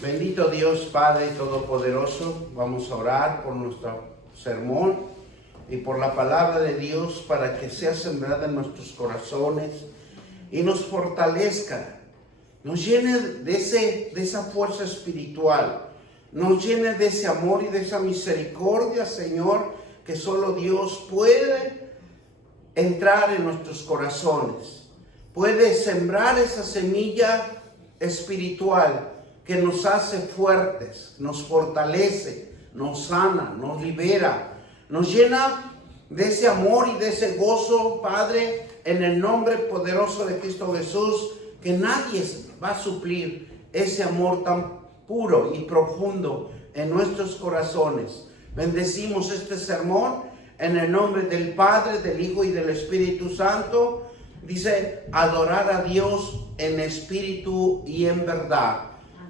Bendito Dios Padre Todopoderoso, vamos a orar por nuestro sermón y por la palabra de Dios para que sea sembrada en nuestros corazones y nos fortalezca, nos llene de esa fuerza espiritual, nos llene de ese amor y de esa misericordia, Señor, que solo Dios puede entrar en nuestros corazones, puede sembrar esa semilla espiritual que nos hace fuertes, nos fortalece, nos sana, nos libera, nos llena de ese amor y de ese gozo, Padre, en el nombre poderoso de Cristo Jesús, que nadie va a suplir ese amor tan puro y profundo en nuestros corazones. Bendecimos este sermón en el nombre del Padre, del Hijo y del Espíritu Santo. Dice, adorar a Dios en espíritu y en verdad.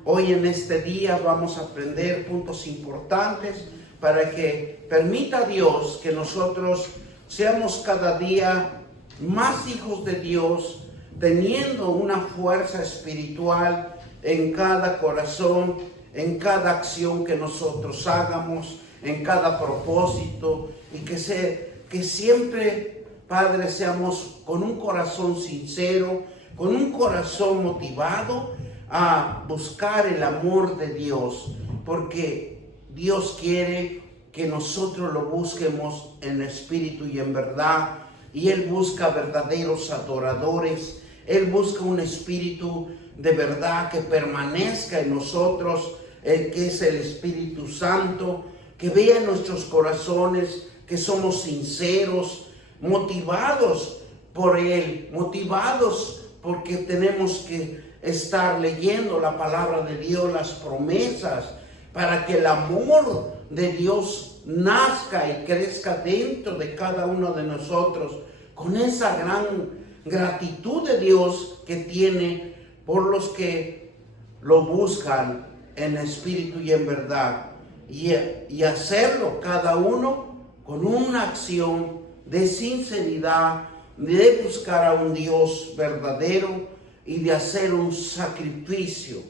Hoy en este día vamos a aprender puntos importantes para que permita Dios que nosotros seamos cada día más hijos de Dios, teniendo una fuerza espiritual en cada corazón, en cada acción que nosotros hagamos, en cada propósito, y que siempre, Padre, seamos con un corazón sincero, con un corazón motivado a buscar el amor de Dios, porque Dios quiere que nosotros lo busquemos en espíritu y en verdad, y Él busca verdaderos adoradores. Él busca un espíritu de verdad que permanezca en nosotros, que es el Espíritu Santo, que vea en nuestros corazones que somos sinceros, motivados por Él, motivados porque tenemos que estar leyendo la palabra de Dios, las promesas, para que el amor de Dios nazca y crezca dentro de cada uno de nosotros, con esa gran gratitud de Dios que tiene por los que lo buscan en espíritu y en verdad, y hacerlo cada uno con una acción de sinceridad, de buscar a un Dios verdadero y de hacer un sacrificio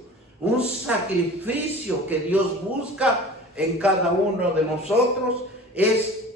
que Dios busca en cada uno de nosotros. Es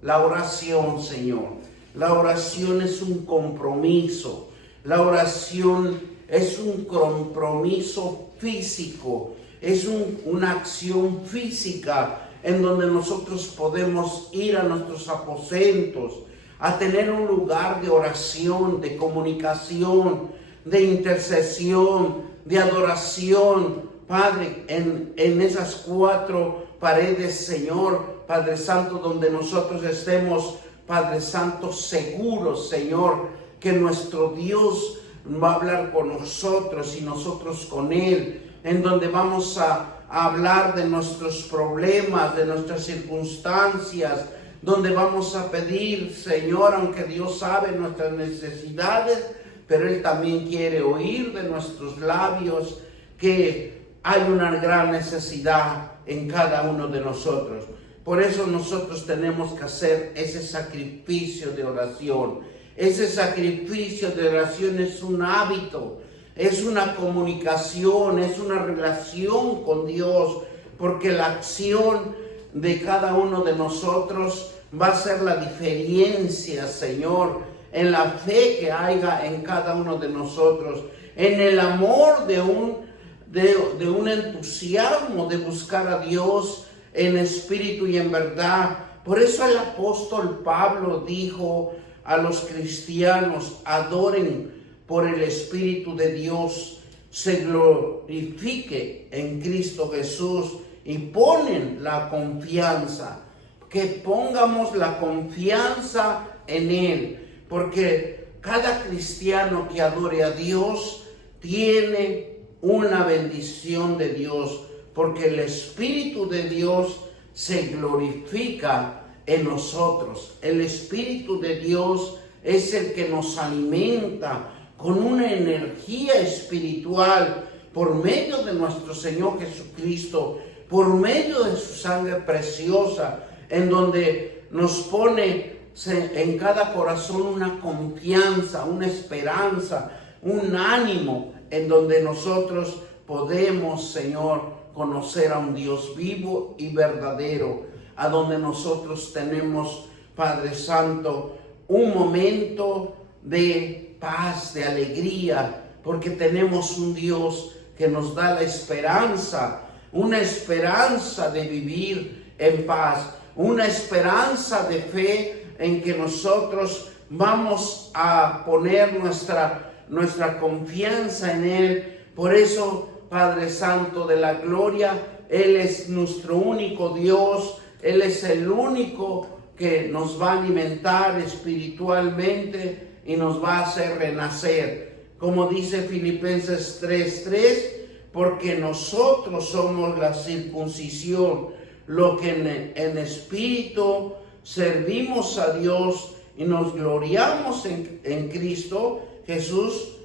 la oración, Señor. La oración es un compromiso, la oración es un compromiso físico, es una acción física en donde nosotros podemos ir a nuestros aposentos, a tener un lugar de oración, de comunicación, de intercesión, de adoración, Padre, en esas cuatro paredes, Señor, Padre Santo, donde nosotros estemos, Padre Santo, seguros, Señor, que nuestro Dios va a hablar con nosotros y nosotros con Él, en donde vamos a hablar de nuestros problemas, de nuestras circunstancias, donde vamos a pedir, Señor, aunque Dios sabe nuestras necesidades, pero Él también quiere oír de nuestros labios que hay una gran necesidad en cada uno de nosotros. Por eso nosotros tenemos que hacer ese sacrificio de oración. Ese sacrificio de oración es un hábito, es una comunicación, es una relación con Dios, porque la acción de cada uno de nosotros va a ser la diferencia, Señor, en la fe que haya en cada uno de nosotros, en el amor de un entusiasmo de buscar a Dios en espíritu y en verdad. Por eso el apóstol Pablo dijo a los cristianos: adoren por el Espíritu de Dios, se glorifique en Cristo Jesús, y ponen la confianza, que pongamos la confianza en Él, porque cada cristiano que adore a Dios tiene una bendición de Dios, porque el Espíritu de Dios se glorifica en nosotros. El Espíritu de Dios es el que nos alimenta con una energía espiritual por medio de nuestro Señor Jesucristo, por medio de su sangre preciosa, en donde nos pone en cada corazón una confianza, una esperanza, un ánimo, en donde nosotros podemos, Señor, conocer a un Dios vivo y verdadero, a donde nosotros tenemos, Padre Santo, un momento de paz, de alegría, porque tenemos un Dios que nos da la esperanza, una esperanza de vivir en paz, una esperanza de fe en que nosotros vamos a poner nuestra confianza en Él. Por eso, Padre Santo de la gloria, Él es nuestro único Dios, Él es el único que nos va a alimentar espiritualmente y nos va a hacer renacer. Como dice Filipenses 3:3, porque nosotros somos la circuncisión, lo que en espíritu servimos a Dios y nos gloriamos en Cristo Jesús,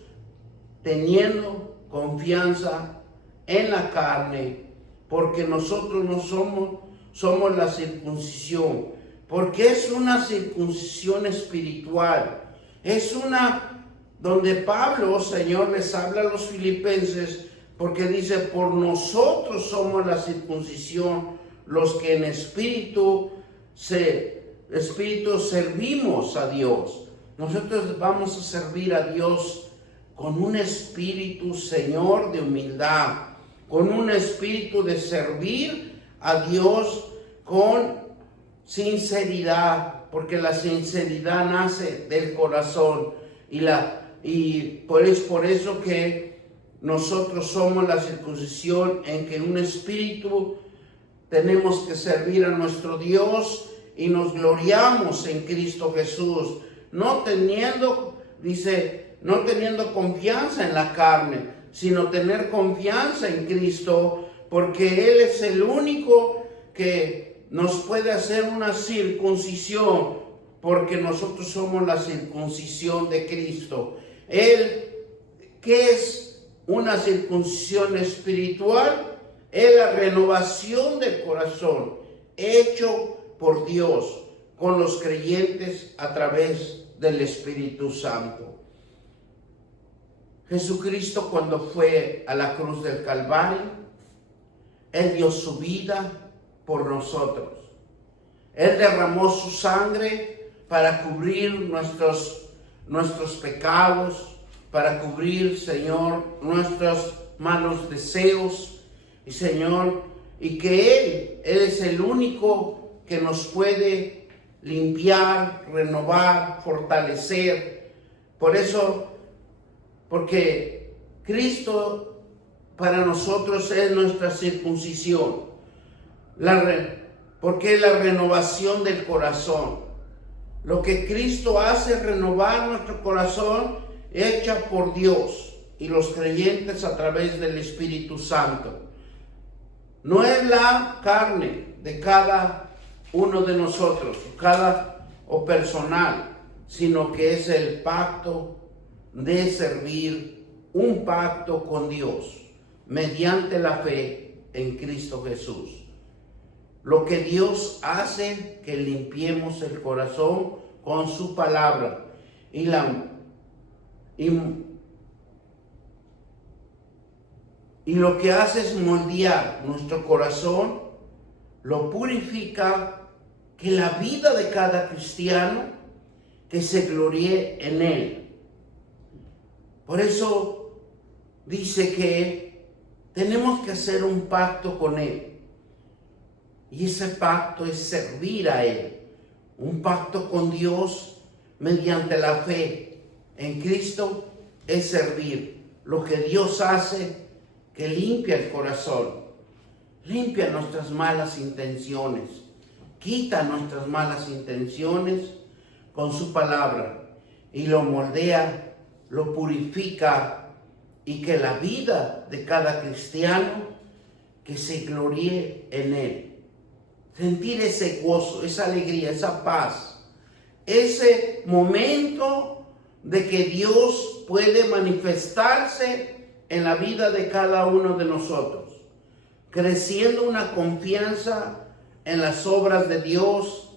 teniendo confianza en la carne, porque nosotros no somos la circuncisión, porque es una circuncisión espiritual, es una donde Pablo, Señor, les habla a los filipenses, porque dice, por nosotros somos la circuncisión, los que en espíritu servimos a Dios. Nosotros vamos a servir a Dios con un espíritu, Señor, de humildad, con un espíritu de servir a Dios con sinceridad, porque la sinceridad nace del corazón y es por eso que nosotros somos la circuncisión, en que un espíritu tenemos que servir a nuestro Dios y nos gloriamos en Cristo Jesús, no teniendo confianza en la carne, sino tener confianza en Cristo, porque Él es el único que nos puede hacer una circuncisión, porque nosotros somos la circuncisión de Cristo. ¿Qué es una circuncisión espiritual? Es la renovación del corazón, hecho por Dios con los creyentes a través del Espíritu Santo. Jesucristo, cuando fue a la cruz del Calvario, Él dio su vida por nosotros. Él derramó su sangre para cubrir nuestros pecados, para cubrir, Señor, nuestros malos deseos. Y Señor, y que Él es el único que nos puede limpiar, renovar, fortalecer. Por eso, porque Cristo para nosotros es nuestra circuncisión, porque es la renovación del corazón. Lo que Cristo hace es renovar nuestro corazón, hecha por Dios y los creyentes a través del Espíritu Santo. No es la carne de cada uno de nosotros, o personal, sino que es el pacto de servir, un pacto con Dios, mediante la fe en Cristo Jesús. Lo que Dios hace, que limpiemos el corazón con su palabra, y lo que hace es moldear nuestro corazón, lo purifica, que la vida de cada cristiano, que se gloríe en Él. Por eso dice que tenemos que hacer un pacto con Él. Y ese pacto es servir a Él. Un pacto con Dios mediante la fe en Cristo es servir. Lo que Dios hace, que limpia el corazón, limpia nuestras malas intenciones, quita nuestras malas intenciones con su palabra y lo moldea, lo purifica, y que la vida de cada cristiano, que se gloríe en Él. Sentir ese gozo, esa alegría, esa paz, ese momento de que Dios puede manifestarse en la vida de cada uno de nosotros, creciendo una confianza en las obras de Dios,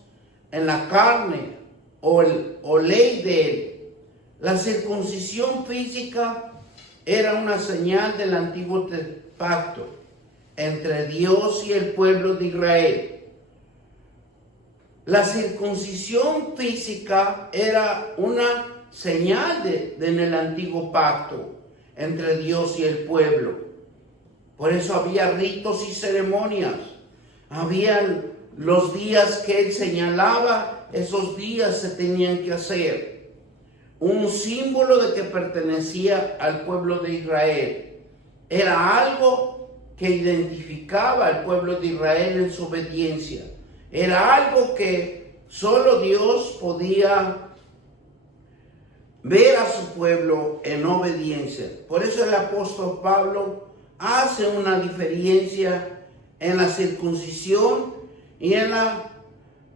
en la carne o ley de Él. La circuncisión física era una señal del antiguo pacto entre Dios y el pueblo de Israel. La circuncisión física era una señal en el antiguo pacto entre Dios y el pueblo. Por eso había ritos y ceremonias. Habían los días que él señalaba, esos días se tenían que hacer. Un símbolo de que pertenecía al pueblo de Israel. Era algo que identificaba al pueblo de Israel en su obediencia. Era algo que solo Dios podía ver a su pueblo en obediencia. Por eso el apóstol Pablo hace una diferencia en la circuncisión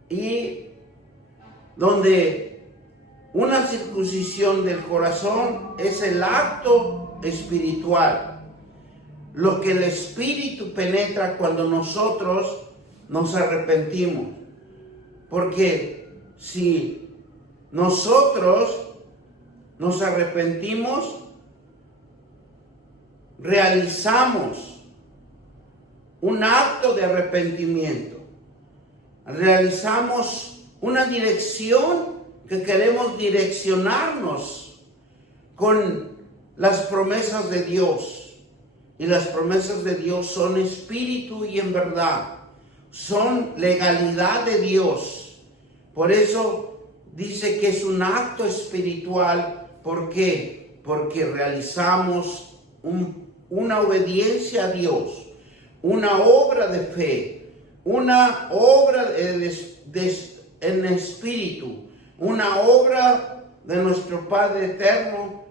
y donde una circuncisión del corazón es el acto espiritual, lo que el Espíritu penetra cuando nosotros nos arrepentimos. Porque si nosotros nos arrepentimos, realizamos un acto de arrepentimiento, realizamos una dirección que queremos direccionarnos con las promesas de Dios. Y las promesas de Dios son espíritu y en verdad, son legalidad de Dios. Por eso dice que es un acto espiritual. ¿Por qué? Porque realizamos una obediencia a Dios, una obra de fe, una obra en espíritu, una obra de nuestro Padre eterno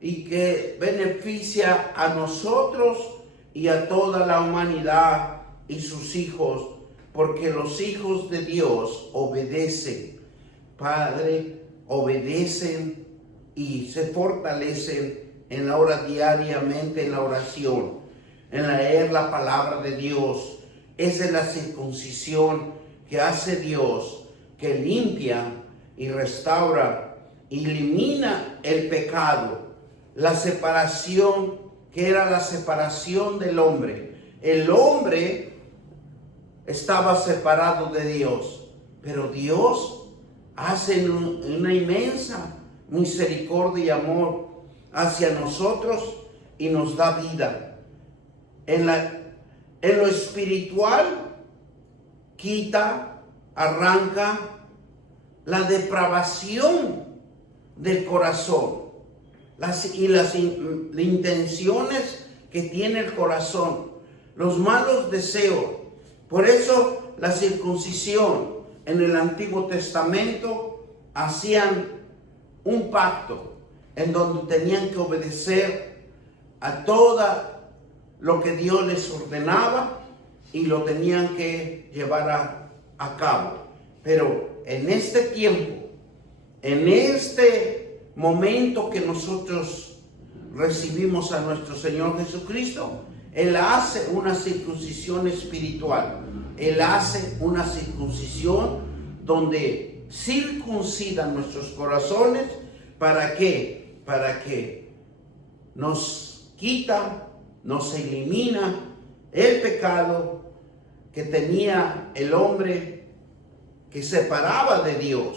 y que beneficia a nosotros y a toda la humanidad y sus hijos, porque los hijos de Dios obedecen. Padre, obedecen y se fortalecen en la hora diariamente, en la oración, en leer la palabra de Dios. Esa es la circuncisión que hace Dios, que limpia y restaura, elimina el pecado, la separación, que era la separación del hombre. El hombre estaba separado de Dios, pero Dios hace una inmensa misericordia y amor hacia nosotros y nos da vida. En lo espiritual, quita, arranca la depravación del corazón y las intenciones que tiene el corazón, los malos deseos. Por eso la circuncisión en el Antiguo Testamento hacían un pacto en donde tenían que obedecer a todo lo que Dios les ordenaba y lo tenían que llevar a cabo. Pero en este tiempo, en este momento que nosotros recibimos a nuestro Señor Jesucristo, Él hace una circuncisión espiritual. Él hace una circuncisión donde circuncida nuestros corazones. ¿Para qué? Para que nos quita, nos elimina el pecado que tenía el hombre, que separaba de Dios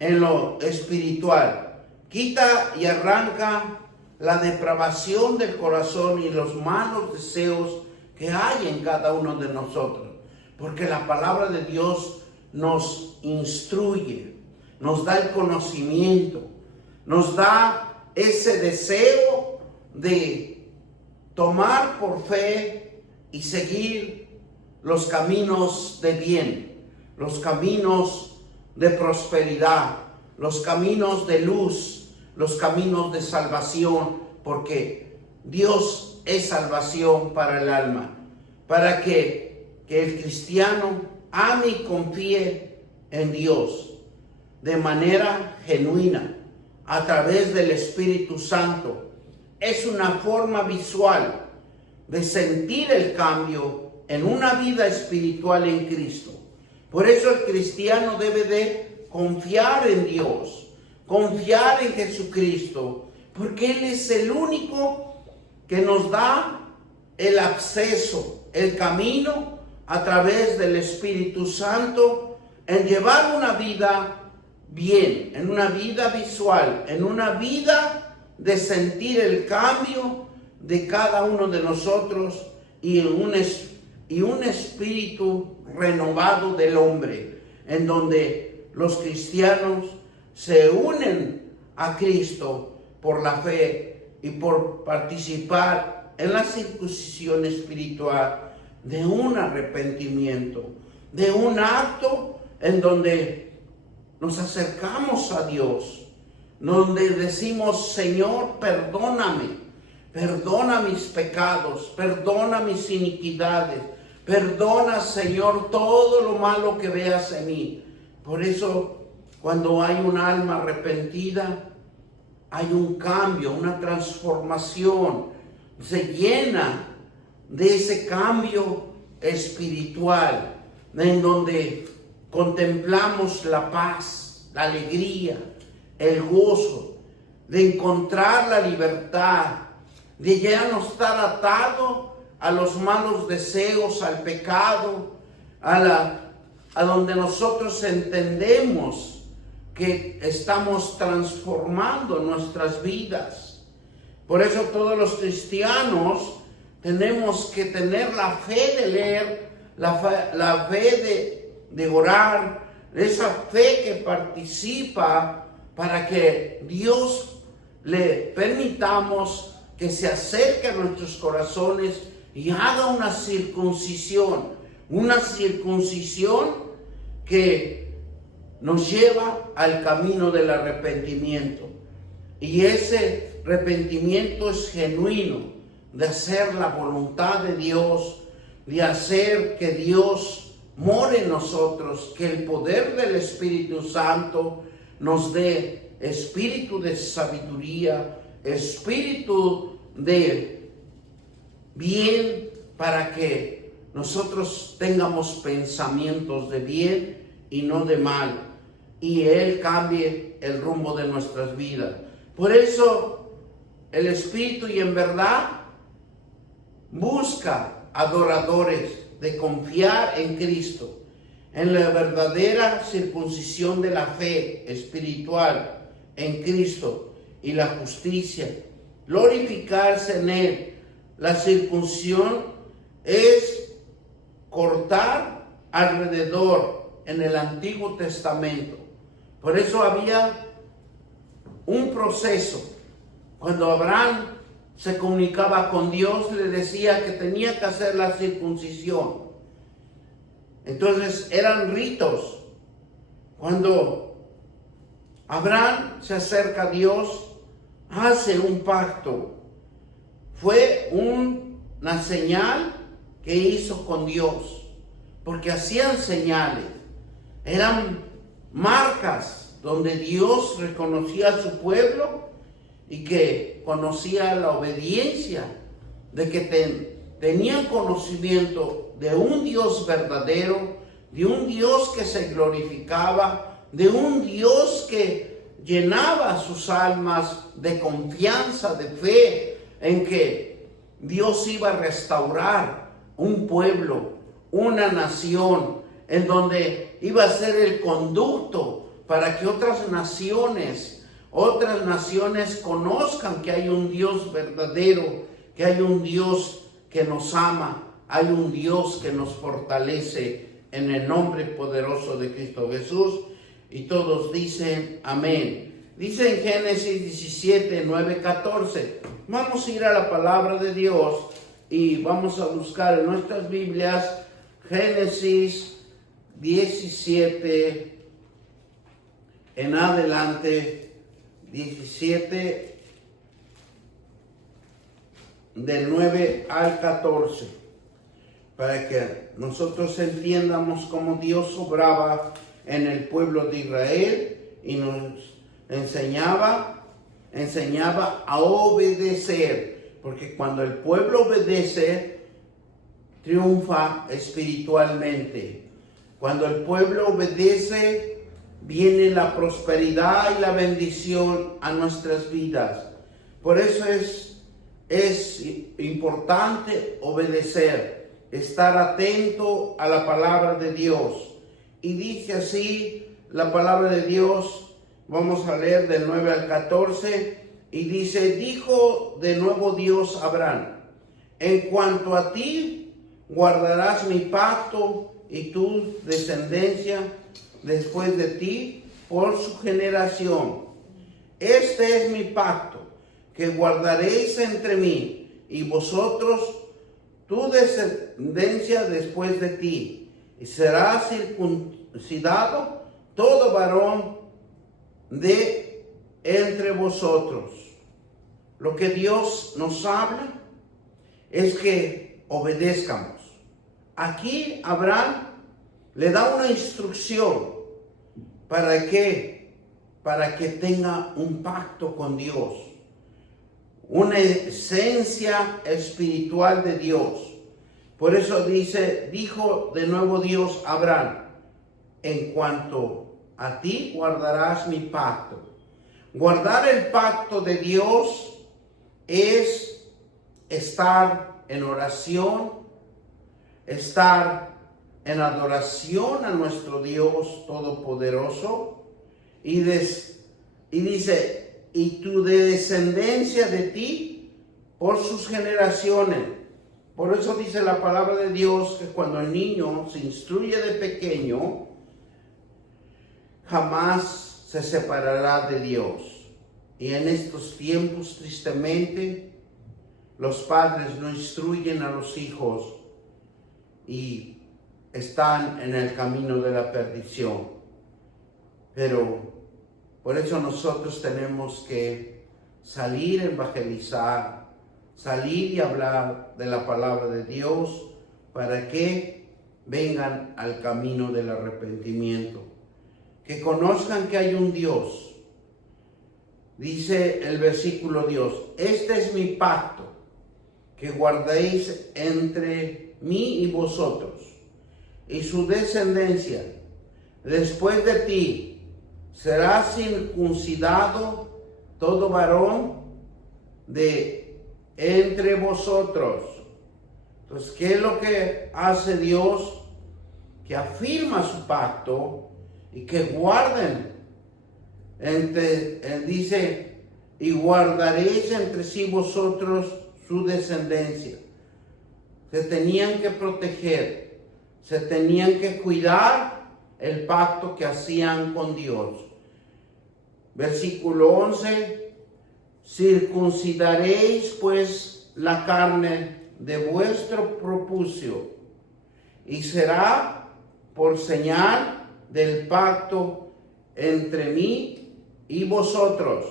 en lo espiritual. Quita y arranca la depravación del corazón y los malos deseos que hay en cada uno de nosotros. Porque la palabra de Dios nos instruye, nos da el conocimiento, nos da ese deseo de tomar por fe y seguir los caminos de bien, los caminos de prosperidad, los caminos de luz, los caminos de salvación, porque Dios es salvación para el alma, para que el cristiano ame y confíe en Dios de manera genuina, a través del Espíritu Santo. Es una forma visual de sentir el cambio en una vida espiritual en Cristo. Por eso el cristiano debe de confiar en Dios, confiar en Jesucristo, porque Él es el único que nos da el acceso, el camino a través del Espíritu Santo en llevar una vida bien, en una vida visual, en una vida de sentir el cambio de cada uno de nosotros y un espíritu renovado del hombre, en donde los cristianos se unen a Cristo por la fe y por participar en la circuncisión espiritual de un arrepentimiento, de un acto en donde nos acercamos a Dios, donde decimos: Señor, perdóname, perdona mis pecados, perdona mis iniquidades, perdona, Señor, todo lo malo que veas en mí. Por eso, cuando hay un alma arrepentida, hay un cambio, una transformación, se llena de ese cambio espiritual, en donde contemplamos la paz, la alegría, el gozo, de encontrar la libertad, de ya no estar atado a los malos deseos, al pecado, a donde nosotros entendemos que estamos transformando nuestras vidas. Por eso todos los cristianos tenemos que tener la fe de leer, la fe de orar, esa fe que participa para que Dios le permitamos que se acerque a nuestros corazones y haga una circuncisión que nos lleva al camino del arrepentimiento. Y ese arrepentimiento es genuino, de hacer la voluntad de Dios, de hacer que Dios more en nosotros, que el poder del Espíritu Santo nos dé espíritu de sabiduría, espíritu de bien, para que nosotros tengamos pensamientos de bien y no de mal, y Él cambie el rumbo de nuestras vidas. Por eso el Espíritu, y en verdad, busca adoradores de confiar en Cristo, en la verdadera circuncisión de la fe espiritual en Cristo y la justicia, glorificarse en Él. La circuncisión es cortar alrededor en el Antiguo Testamento. Por eso había un proceso. Cuando Abraham se comunicaba con Dios, le decía que tenía que hacer la circuncisión. Entonces eran ritos. Cuando Abraham se acerca a Dios, hace un pacto. Fue una señal que hizo con Dios, porque hacían señales, eran marcas donde Dios reconocía a su pueblo y que conocía la obediencia, de que tenían conocimiento de un Dios verdadero, de un Dios que se glorificaba, de un Dios que llenaba sus almas de confianza, de fe, en que Dios iba a restaurar un pueblo, una nación, en donde iba a ser el conducto para que otras naciones conozcan que hay un Dios verdadero, que hay un Dios que nos ama, hay un Dios que nos fortalece, en el nombre poderoso de Cristo Jesús. Y todos dicen amén. Dice en Génesis 17, 9, 14. Vamos a ir a la palabra de Dios y vamos a buscar en nuestras Biblias Génesis 17 en adelante, 17 del 9 al 14, para que nosotros entiendamos cómo Dios obraba en el pueblo de Israel y nos enseñaba a obedecer, porque cuando el pueblo obedece, triunfa espiritualmente. Cuando el pueblo obedece, viene la prosperidad y la bendición a nuestras vidas. Por eso es importante obedecer, estar atento a la palabra de Dios. Y dice así la palabra de Dios, vamos a leer del 9 al 14, y dice: dijo de nuevo Dios a Abraham: en cuanto a ti, guardarás mi pacto y tu descendencia después de ti por su generación. Este es mi pacto que guardaréis entre mí y vosotros, tu descendencia después de ti, y será circuncidado todo varón de entre vosotros. Lo que Dios nos habla es que obedezcamos. Aquí Abraham le da una instrucción. ¿Para qué? Para que tenga un pacto con Dios, una esencia espiritual de Dios. Por eso dijo de nuevo Dios a Abraham: en cuanto a ti, guardarás mi pacto. Guardar el pacto de Dios es estar en oración, estar en adoración a nuestro Dios Todopoderoso, y dice: y tu descendencia de ti por sus generaciones. Por eso dice la palabra de Dios que cuando el niño se instruye de pequeño, jamás se separará de Dios. Y en estos tiempos, tristemente, los padres no instruyen a los hijos y están en el camino de la perdición. Pero por eso nosotros tenemos que salir a evangelizar, salir y hablar de la palabra de Dios para que vengan al camino del arrepentimiento, que conozcan que hay un Dios. Dice el versículo Dios: este es mi pacto que guardéis entre mí y vosotros y su descendencia después de ti. Será circuncidado todo varón de entre vosotros. Entonces, ¿qué es lo que hace Dios? Que afirma su pacto y que guarden. Dice: y guardaréis entre sí vosotros su descendencia. Se tenían que proteger, se tenían que cuidar el pacto que hacían con Dios. Versículo 11: circuncidaréis pues la carne de vuestro prepucio, y será por señal del pacto entre mí y vosotros.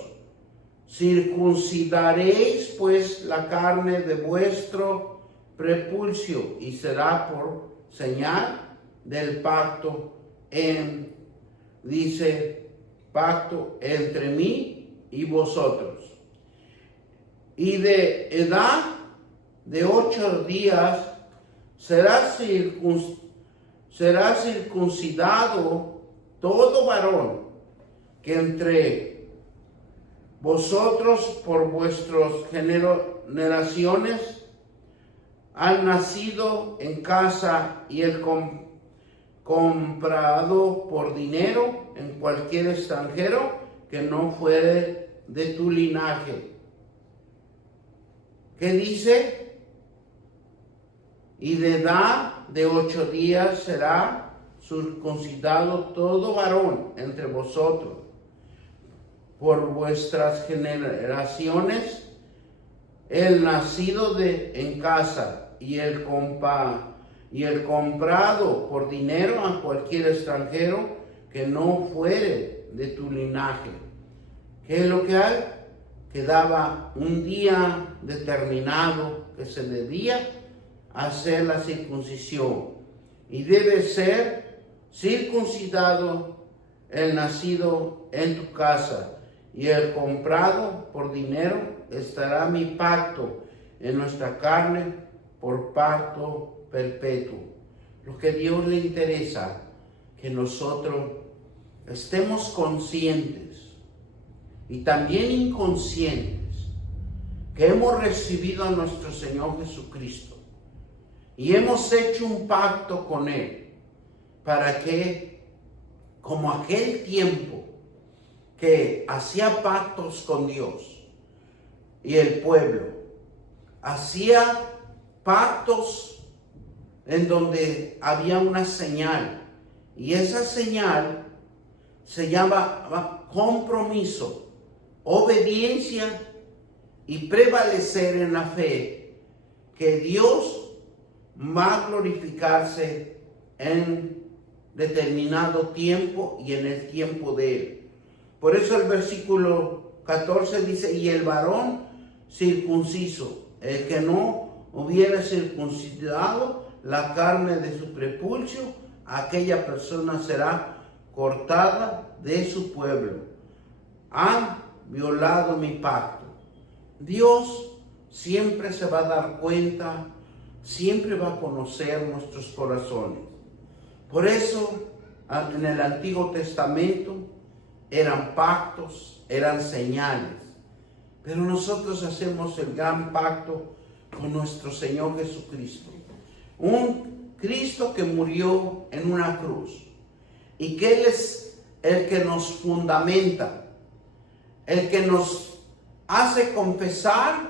Circuncidaréis pues la carne de vuestro prepucio, y será por señal del pacto pacto entre mí y vosotros. Y de edad de 8 días será circuncidado todo varón que entre vosotros por vuestras generaciones han nacido en casa, y el comprado por dinero en cualquier extranjero que no fuere de tu linaje. ¿Qué dice? Y de edad de 8 días será circuncidado todo varón entre vosotros por vuestras generaciones, el nacido en casa y el comprado por dinero a cualquier extranjero que no fuere de tu linaje. ¿Qué es lo que hay? Que daba un día determinado que se debía hacer la circuncisión, y debe ser circuncidado el nacido en tu casa, y el comprado por dinero. Estará mi pacto en nuestra carne por pacto perpetuo. Lo que a Dios le interesa, que nosotros estemos conscientes y también inconscientes que hemos recibido a nuestro Señor Jesucristo y hemos hecho un pacto con Él para que, como aquel tiempo que hacía pactos con Dios y el pueblo, hacía pactos en donde había una señal, y esa señal se llama compromiso, obediencia y prevalecer en la fe, que Dios va a glorificarse en determinado tiempo y en el tiempo de Él. Por eso el versículo 14 dice: y el varón circunciso, el que no hubiera circuncidado la carne de su prepucio, aquella persona será cortada de su pueblo. Han violado mi pacto. Dios siempre se va a dar cuenta, siempre va a conocer nuestros corazones. Por eso en el Antiguo Testamento eran pactos, eran señales. Pero nosotros hacemos el gran pacto con nuestro Señor Jesucristo. Un Cristo que murió en una cruz y que Él es el que nos fundamenta, el que nos hace confesar,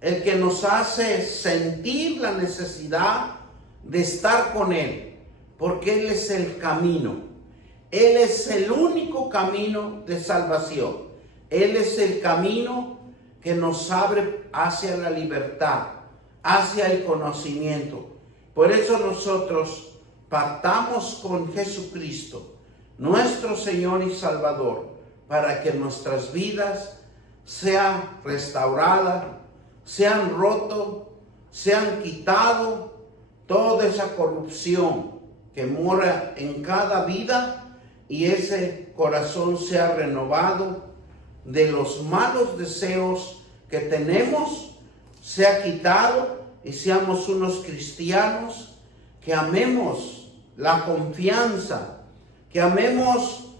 el que nos hace sentir la necesidad de estar con Él, porque Él es el camino. Él es el único camino de salvación. Él es el camino que nos abre hacia la libertad, hacia el conocimiento. Por eso nosotros pactamos con Jesucristo, nuestro Señor y Salvador, para que nuestras vidas sean restauradas, sean roto, sean quitado toda esa corrupción que mora en cada vida, y ese corazón sea renovado de los malos deseos que tenemos, sea quitado, y seamos unos cristianos que amemos la confianza, que amemos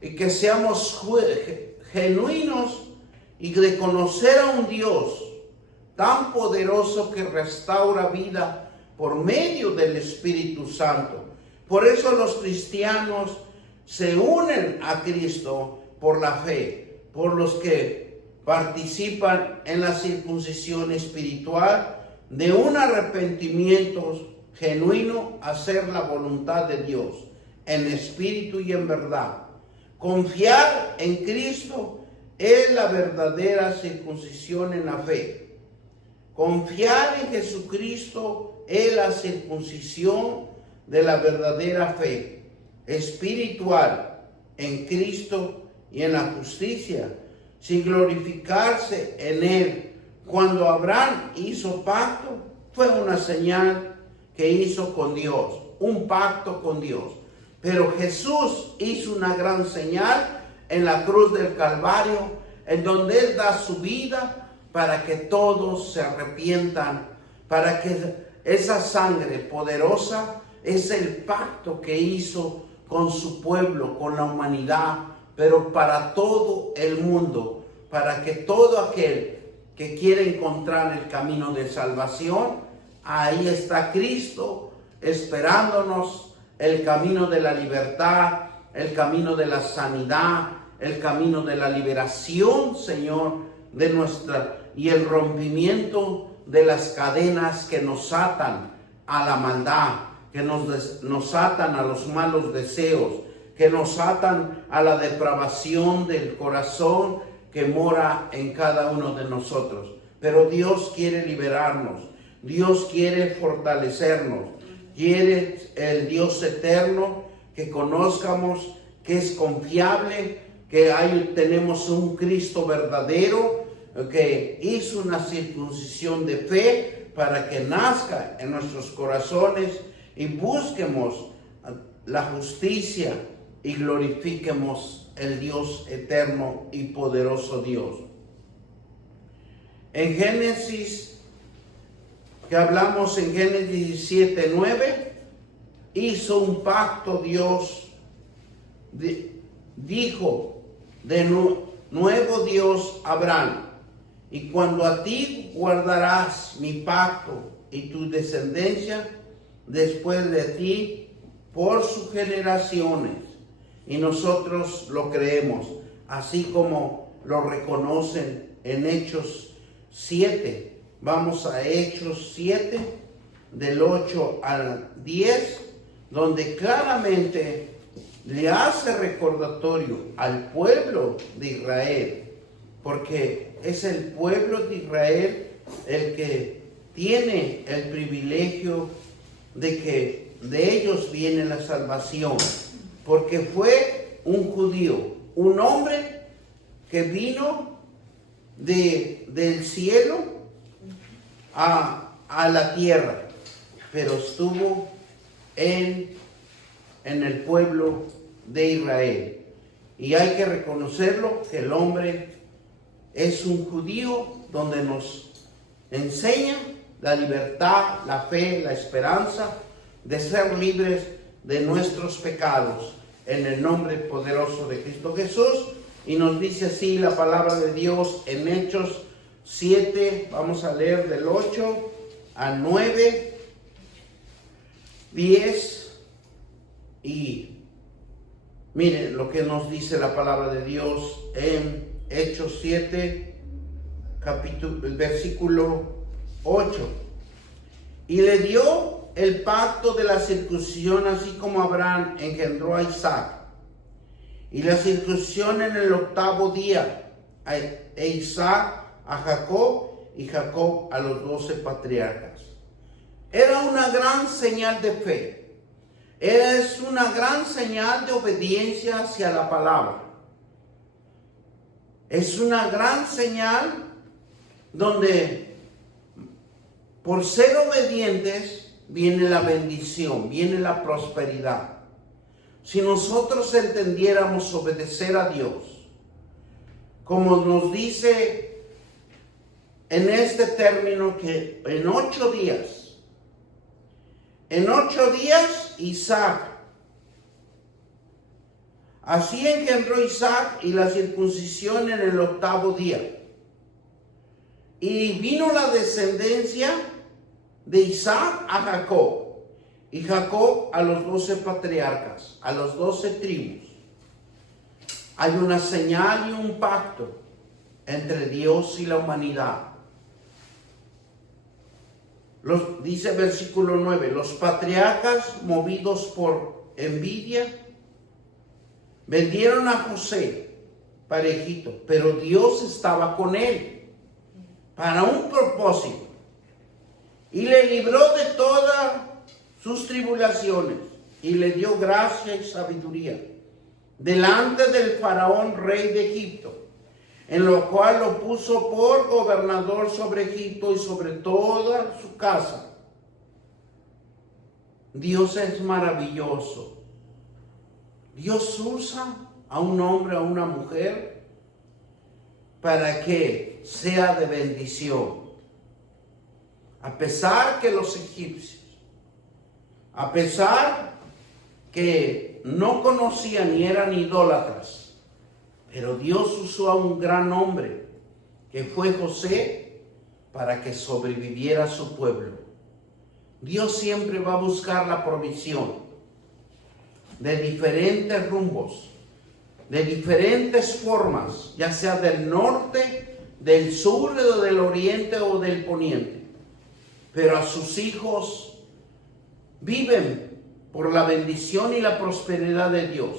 y que seamos genuinos y de conocer a un Dios tan poderoso que restaura vida por medio del Espíritu Santo. Por eso los cristianos se unen a Cristo por la fe, por los que participan en la circuncisión espiritual, de un arrepentimiento genuino a hacer la voluntad de Dios, en espíritu y en verdad. Confiar en Cristo es la verdadera circuncisión en la fe. Confiar en Jesucristo es la circuncisión de la verdadera fe espiritual en Cristo y en la justicia, sin glorificarse en Él. Cuando Abraham hizo pacto, fue una señal que hizo con Dios, un pacto con Dios. Pero Jesús hizo una gran señal en la cruz del Calvario, en donde Él da su vida para que todos se arrepientan, para que esa sangre poderosa es el pacto que hizo con su pueblo, con la humanidad, pero para todo el mundo, para que todo aquel que quiere encontrar el camino de salvación, ahí está Cristo esperándonos, el camino de la libertad, el camino de la sanidad, el camino de la liberación, Señor, de nuestra, y el rompimiento de las cadenas que nos atan a la maldad, que nos atan a los malos deseos, que nos atan a la depravación del corazón que mora en cada uno de nosotros. Pero Dios quiere liberarnos, Dios quiere fortalecernos, quiere el Dios eterno que conozcamos, que es confiable, que tenemos un Cristo verdadero, que hizo una circuncisión de fe para que nazca en nuestros corazones y busquemos la justicia y glorifiquemos el Dios eterno y poderoso Dios. En Génesis, que hablamos en Génesis 17:9, hizo un pacto Dios, dijo de nuevo Dios a Abraham, y cuando a ti guardarás mi pacto y tu descendencia después de ti por sus generaciones. Y nosotros lo creemos, así como lo reconocen en Hechos 7. Vamos a Hechos 7, del 8 al 10, donde claramente le hace recordatorio al pueblo de Israel, porque es el pueblo de Israel el que tiene el privilegio de que de ellos viene la salvación, porque fue un judío, un hombre que vino del cielo a la tierra, pero estuvo en el pueblo de Israel. Y hay que reconocerlo, que el hombre es un judío donde nos enseña la libertad, la fe, la esperanza de ser libres de nuestros pecados en el nombre poderoso de Cristo Jesús. Y nos dice así la palabra de Dios en Hechos 7, vamos a leer del 8 al 9, 10, y miren lo que nos dice la palabra de Dios en Hechos 7, el versículo 8. Y le dio el pacto de la circuncisión, así como Abraham engendró a Isaac, y la circuncisión en el 8º día, e Isaac a Jacob, y Jacob a los 12 patriarcas. Era una gran señal de fe. Es una gran señal de obediencia hacia la palabra. Es una gran señal donde por ser obedientes viene la bendición, viene la prosperidad. Si nosotros entendiéramos obedecer a Dios, como nos dice en este término, que en 8 días Isaac, así engendró Isaac y la circuncisión en el 8º día. Y vino la descendencia de Isaac a Jacob, y Jacob a los 12 patriarcas, a los 12 tribus. Hay una señal y un pacto entre Dios y la humanidad. Dice versículo 9, los patriarcas, movidos por envidia, vendieron a José para Egipto, pero Dios estaba con él para un propósito y le libró de todas sus tribulaciones y le dio gracia y sabiduría delante del faraón, rey de Egipto, en lo cual lo puso por gobernador sobre Egipto y sobre toda su casa. Dios es maravilloso. Dios usa a un hombre, a una mujer, para que sea de bendición. A pesar que los egipcios, a pesar que no conocían y eran idólatras, pero Dios usó a un gran hombre, que fue José, para que sobreviviera su pueblo. Dios siempre va a buscar la provisión de diferentes rumbos, de diferentes formas, ya sea del norte, del sur, o del oriente o del poniente. Pero a sus hijos viven por la bendición y la prosperidad de Dios.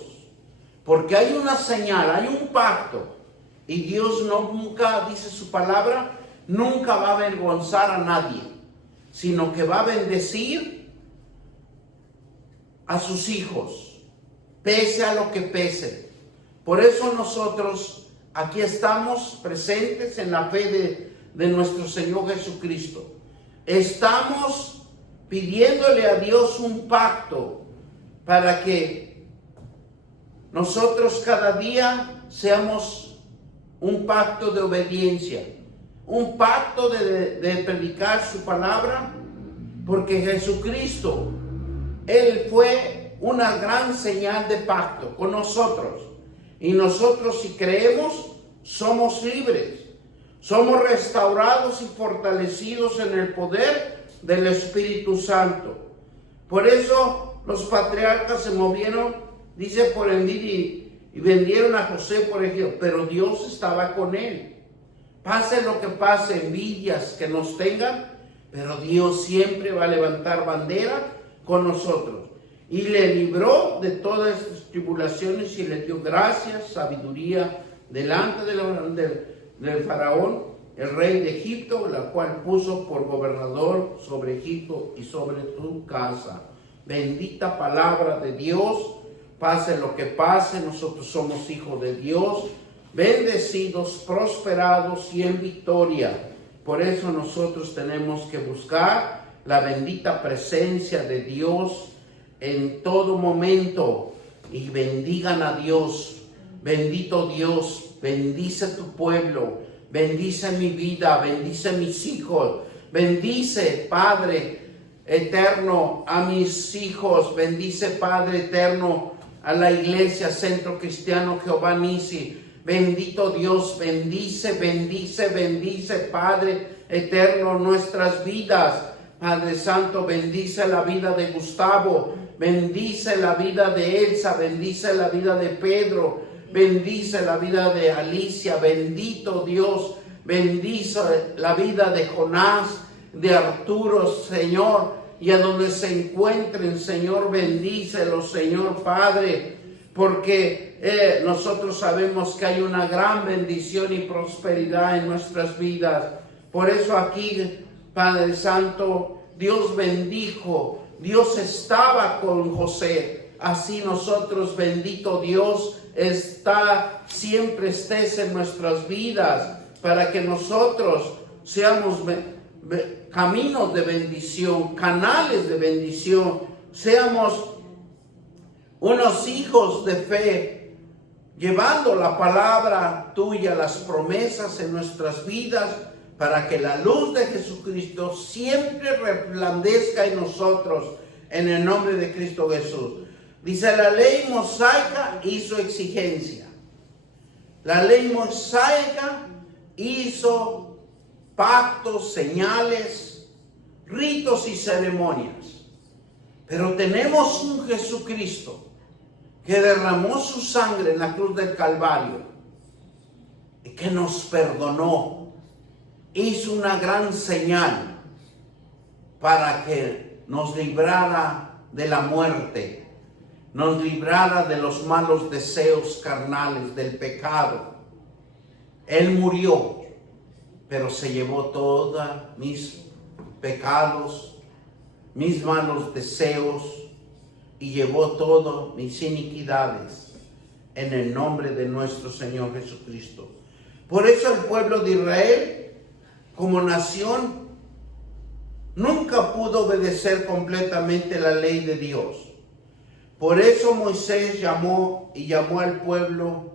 Porque hay una señal, hay un pacto. Y Dios nunca, dice su palabra, nunca va a avergonzar a nadie, sino que va a bendecir a sus hijos, pese a lo que pese. Por eso nosotros aquí estamos presentes en la fe de nuestro Señor Jesucristo. Estamos pidiéndole a Dios un pacto para que nosotros cada día seamos un pacto de obediencia, un pacto de predicar su palabra, porque Jesucristo, Él fue una gran señal de pacto con nosotros. Y nosotros, si creemos, somos libres. Somos restaurados y fortalecidos en el poder del Espíritu Santo. Por eso los patriarcas se movieron, dice, por envidia y vendieron a José por Egipto, pero Dios estaba con él. Pase lo que pase, envidias que nos tengan, pero Dios siempre va a levantar bandera con nosotros. Y le libró de todas estas tribulaciones y le dio gracias, sabiduría delante del faraón, el rey de Egipto, la cual puso por gobernador sobre Egipto y sobre su casa. Bendita palabra de Dios. Pase lo que pase, nosotros somos hijos de Dios, bendecidos, prosperados y en victoria. Por eso nosotros tenemos que buscar la bendita presencia de Dios en todo momento. Y bendigan a Dios. Bendito Dios, bendice tu pueblo, bendice mi vida, bendice mis hijos, bendice, Padre eterno, a mis hijos, bendice, Padre eterno, a la iglesia Centro Cristiano Jehová Nisi. Bendito Dios, bendice, bendice, bendice, Padre eterno, nuestras vidas. Padre Santo, bendice la vida de Gustavo, bendice la vida de Elsa, bendice la vida de Pedro, bendice la vida de Alicia. Bendito Dios, bendice la vida de Jonás, de Arturo, Señor, y a donde se encuentren, Señor, bendícelos, Señor Padre, porque nosotros sabemos que hay una gran bendición y prosperidad en nuestras vidas. Por eso aquí, Padre Santo, Dios bendijo, Dios estaba con José. Así nosotros, bendito Dios, siempre estés en nuestras vidas, para que nosotros seamos caminos de bendición, canales de bendición, seamos unos hijos de fe, llevando la palabra tuya, las promesas en nuestras vidas, para que la luz de Jesucristo siempre resplandezca en nosotros, en el nombre de Cristo Jesús. Dice, la ley mosaica hizo exigencia. La ley mosaica hizo pactos, señales, ritos y ceremonias. Pero tenemos un Jesucristo que derramó su sangre en la cruz del Calvario y que nos perdonó. Hizo una gran señal para que nos librara de la muerte, nos librara de los malos deseos carnales, del pecado. Él murió, pero se llevó todos mis pecados, mis malos deseos, y llevó todas mis iniquidades en el nombre de nuestro Señor Jesucristo. Por eso el pueblo de Israel, como nación, nunca pudo obedecer completamente la ley de Dios. Por eso Moisés llamó al pueblo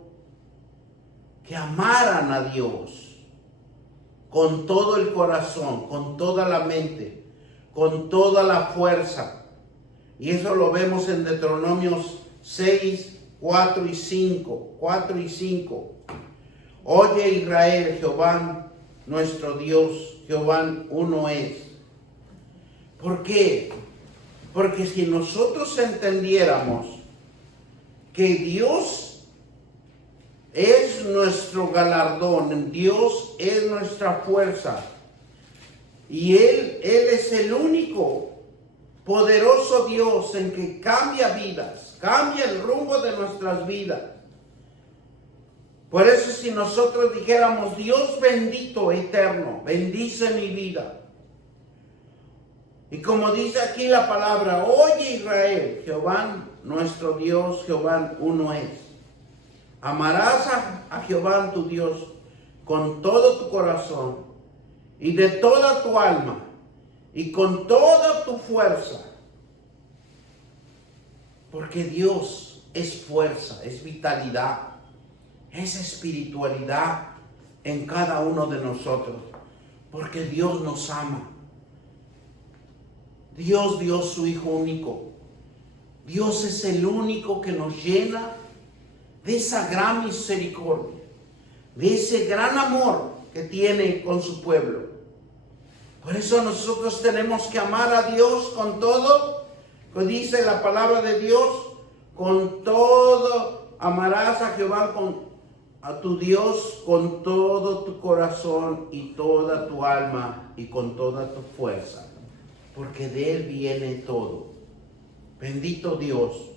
que amaran a Dios con todo el corazón, con toda la mente, con toda la fuerza. Y eso lo vemos en Deuteronomios 6, 4 y 5. 4 y 5. Oye Israel, Jehová nuestro Dios, Jehová uno es. ¿Por qué? Porque si nosotros entendiéramos que Dios es nuestro galardón, Dios es nuestra fuerza, y Él es el único poderoso Dios en que cambia vidas, cambia el rumbo de nuestras vidas. Por eso si nosotros dijéramos, Dios bendito, eterno, bendice mi vida. Y como dice aquí la palabra, oye Israel, Jehová nuestro Dios, Jehová uno es. Amarás a Jehová tu Dios con todo tu corazón y de toda tu alma y con toda tu fuerza. Porque Dios es fuerza, es vitalidad, es espiritualidad en cada uno de nosotros. Porque Dios nos ama. Dios dio su Hijo único. Dios es el único que nos llena de esa gran misericordia, de ese gran amor que tiene con su pueblo. Por eso nosotros tenemos que amar a Dios con todo, que dice la palabra de Dios, con todo amarás a Jehová, a tu Dios, con todo tu corazón y toda tu alma y con toda tu fuerza, porque de Él viene todo. Bendito Dios.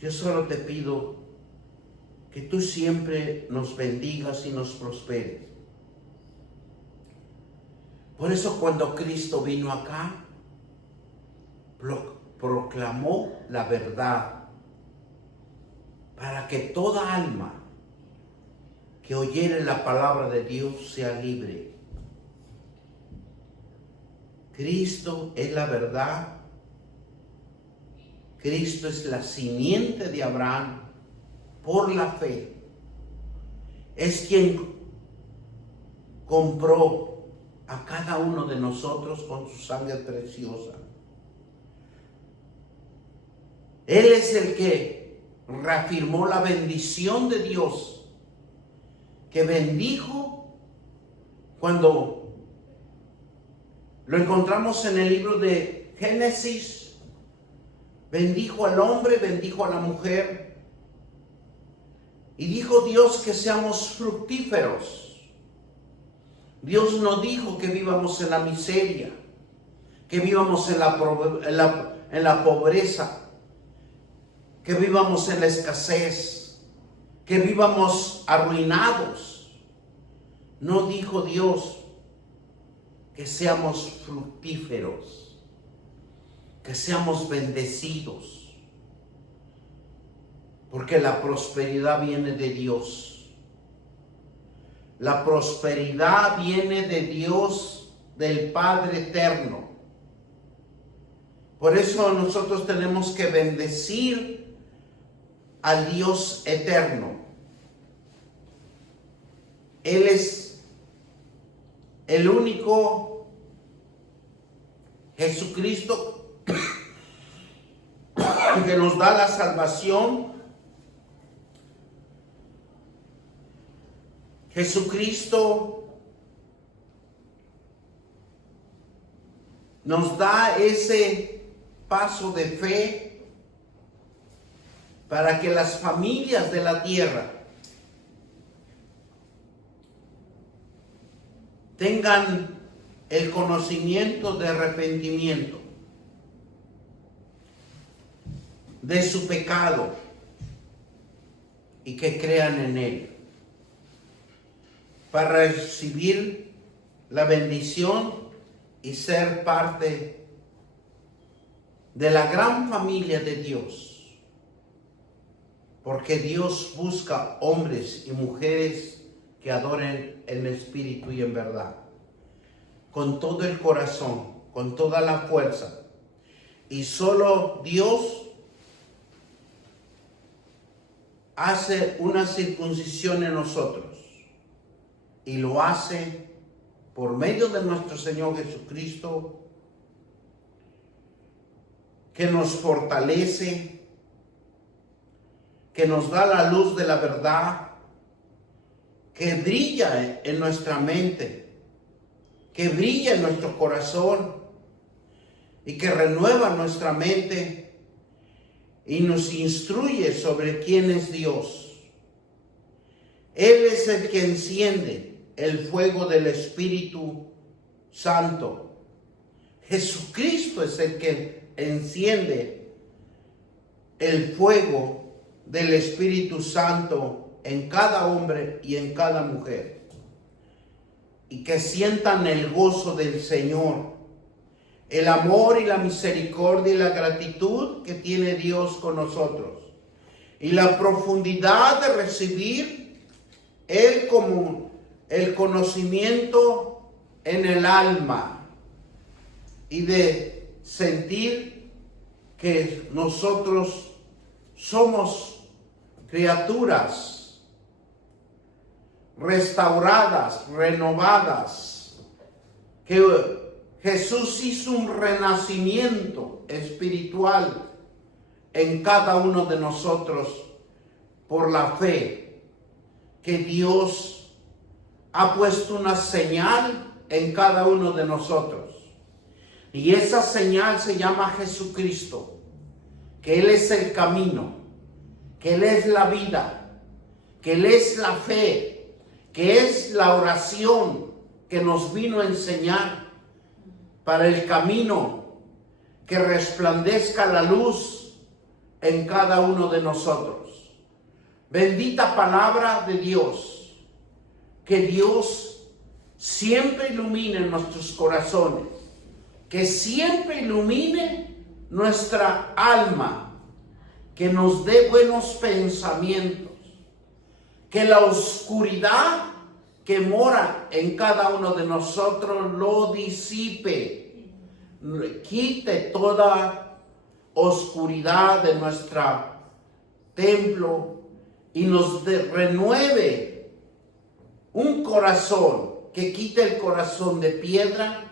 Yo solo te pido que tú siempre nos bendigas y nos prosperes. Por eso cuando Cristo vino acá, proclamó la verdad, para que toda alma que oyere la palabra de Dios sea libre. Cristo es la verdad. Cristo es la simiente de Abraham por la fe. Es quien compró a cada uno de nosotros con su sangre preciosa. Él es el que reafirmó la bendición de Dios, que bendijo cuando lo encontramos en el libro de Génesis. Bendijo al hombre, bendijo a la mujer. Y dijo Dios que seamos fructíferos. Dios no dijo que vivamos en la miseria, que vivamos en la pobreza, que vivamos en la escasez, que vivamos arruinados. No dijo Dios que seamos fructíferos, que seamos bendecidos, porque la prosperidad viene de Dios. La prosperidad viene de Dios, del Padre eterno. Por eso nosotros tenemos que bendecir al Dios eterno. Él es el único Jesucristo que nos da la salvación. Jesucristo nos da ese paso de fe para que las familias de la tierra tengan el conocimiento de arrepentimiento de su pecado y que crean en Él, para recibir la bendición y ser parte de la gran familia de Dios. Porque Dios busca hombres y mujeres que adoren en espíritu y en verdad, con todo el corazón, con toda la fuerza. Y solo Dios hace una circuncisión en nosotros, y lo hace por medio de nuestro Señor Jesucristo, que nos fortalece, que nos da la luz de la verdad, que brilla en nuestra mente, que brilla en nuestro corazón y que renueva nuestra mente y nos instruye sobre quién es Dios. Él es el que enciende el fuego del Espíritu Santo. Jesucristo es el que enciende el fuego del Espíritu Santo en cada hombre y en cada mujer. Y que sientan el gozo del Señor, el amor y la misericordia y la gratitud que tiene Dios con nosotros, y la profundidad de recibir Él como el conocimiento en el alma, y de sentir que nosotros somos criaturas restauradas, renovadas, que Jesús hizo un renacimiento espiritual en cada uno de nosotros por la fe que Dios ha puesto una señal en cada uno de nosotros. Y esa señal se llama Jesucristo, que Él es el camino, que Él es la vida, que Él es la fe, que es la oración que nos vino a enseñar para el camino, que resplandezca la luz en cada uno de nosotros. Bendita palabra de Dios, que Dios siempre ilumine nuestros corazones, que siempre ilumine nuestra alma, que nos dé buenos pensamientos, que la oscuridad que mora en cada uno de nosotros lo disipe, quite toda oscuridad de nuestro templo y nos renueve un corazón, que quite el corazón de piedra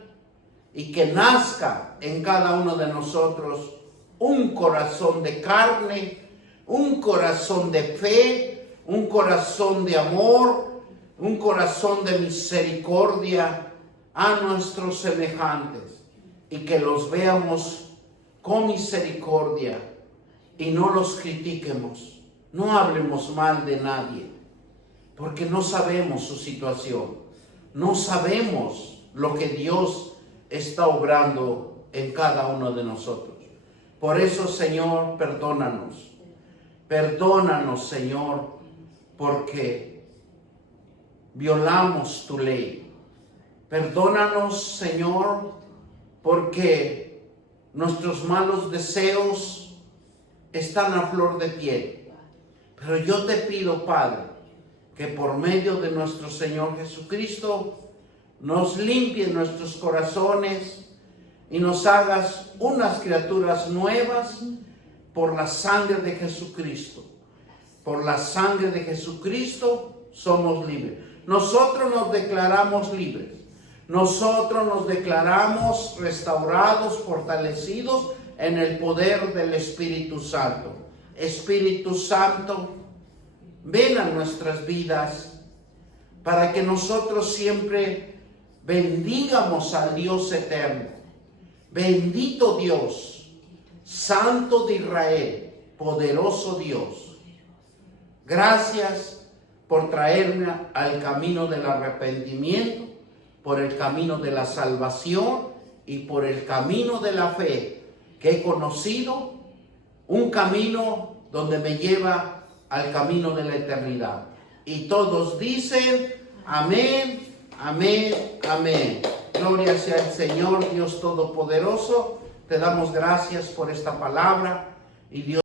y que nazca en cada uno de nosotros un corazón de carne, un corazón de fe, un corazón de amor, un corazón de misericordia a nuestros semejantes, y que los veamos con misericordia y no los critiquemos, no hablemos mal de nadie, porque no sabemos su situación, no sabemos lo que Dios está obrando en cada uno de nosotros. Por eso, Señor, perdónanos. Perdónanos, Señor, porque violamos tu ley. Perdónanos, Señor, porque nuestros malos deseos están a flor de piel. Pero yo te pido, Padre, que por medio de nuestro Señor Jesucristo nos limpie nuestros corazones y nos hagas unas criaturas nuevas por la sangre de Jesucristo. Por la sangre de Jesucristo somos libres. Nosotros nos declaramos libres. Nosotros nos declaramos restaurados, fortalecidos en el poder del Espíritu Santo. Espíritu Santo, ven a nuestras vidas para que nosotros siempre bendigamos al Dios eterno. Bendito Dios, Santo de Israel, poderoso Dios. Gracias por traerme al camino del arrepentimiento, por el camino de la salvación y por el camino de la fe que he conocido, un camino donde me lleva al camino de la eternidad. Y todos dicen amén, amén, amén. Gloria sea el Señor, Dios Todopoderoso. Te damos gracias por esta palabra y Dios